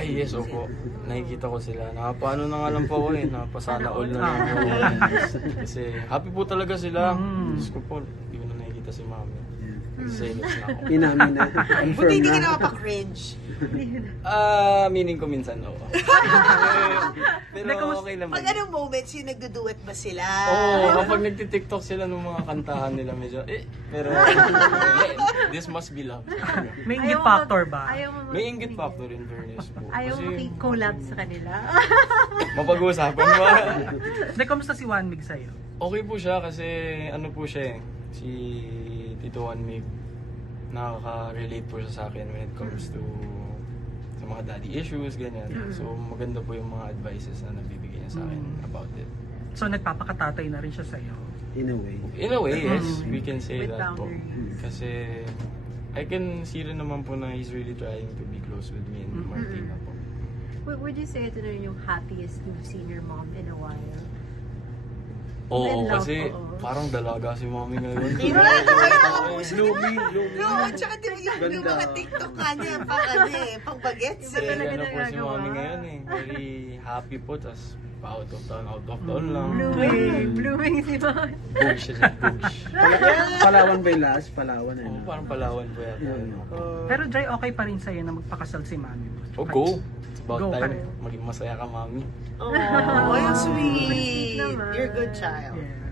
Ay, yes, opo. Nakikita ko sila. Nakapano na nga lang po ako eh. Napasana all na lang ako. Kasi happy po talaga sila. Diyos ko po, hindi ko na nakikita si mami. Nagsiselos na ako. Inamin na. Buti hindi ka na mapag-cringe. Meaning ko minsan, oo. Pero okay naman. Pag anong moments yung nagduduet ba sila? Oo, kapag nagtitiktok sila ng mga kantahan nila medyo, pero this must be love. May inggit factor ba? May inggit factor in fairness po. Ayaw mo collab sa kanila. Mapag-uusapan mo. Hindi, kamusta si Juan Mig sa'yo? Okay po siya kasi ano po siya si Tito Juan Mig, nakaka-relate po siya sa akin when it comes to sa mga daddy issues, ganyan. So maganda po yung mga advices na nabibigay niya sa akin about it. So nagpapakatatay na rin siya sa'yo? In a way. In a way, yes, we can say With that po. boundaries. Kasi I can see rin naman po na he's really trying to be close with me and Martina po. Would you say ito na yung happiest you've seen your mom in a while? Oo, In love, kasi oo. parang dalaga si mami ngayon. Hindi mo lang Blooming, blooming. No, tsaka di ba yung mga TikTok ka niya, pang bagets Iba eh. talaga Ano po si nagagawa. mami ngayon eh. Very happy po, tas out of town lang. Blooming si mom. Bugs siya dyan, bugs. Palawan ba yung last? Palawan na Oo, yun. parang Palawan po yata. Yun. Pero Dre, okay pa rin sa'yo na magpakasal si mami mo? Oh, go! It's about Go, time. Karen. Maging masaya ka, mami. Oh, yung Sweet sweet. naman. You're a good child. Yeah.